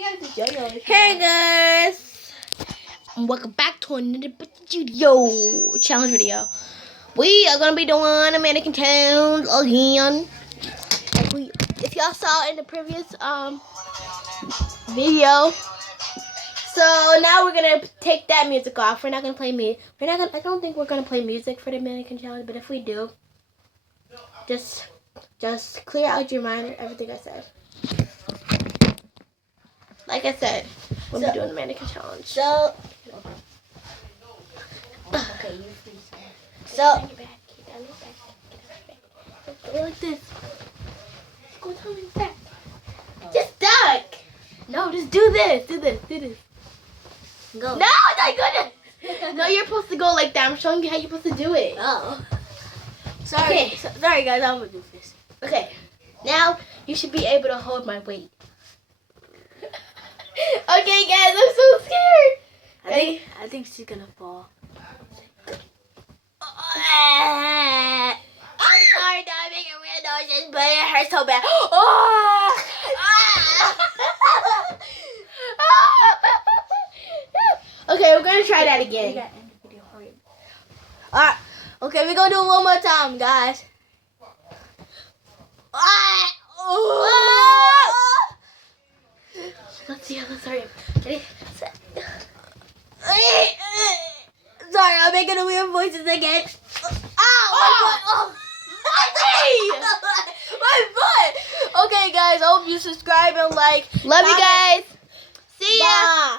Hey guys, and welcome back to another video challenge video. We are gonna be doing a mannequin challenge again. If y'all saw in the previous video, so now we're gonna take that music off. We're not gonna play music. I don't think we're gonna play music for the mannequin challenge. But if we do, just clear out your mind everything I said. Like I said, we'll be doing the mannequin challenge. So, okay, you freeze. So, go like this. Go down like that. Just duck. No, just do this. Do this. Go. No, my goodness. No, you're supposed to go like that. I'm showing you how you're supposed to do it. Oh. Sorry. Okay. Sorry, guys. I'm gonna do this. Okay. Now you should be able to hold my weight. Okay, guys, I'm so scared. I think she's gonna fall. I'm sorry, that I'm making weird noises, but it hurts so bad. Okay, we're gonna try that again. We gotta end the video. Hurry. Alright, okay, we're gonna do it one more time, guys. Let's see how this hurry. Ready? Set. Sorry, I'm making the weird voices again. Oh! My foot! Okay, guys, I hope you subscribe and like. Love you guys. See ya. Bye.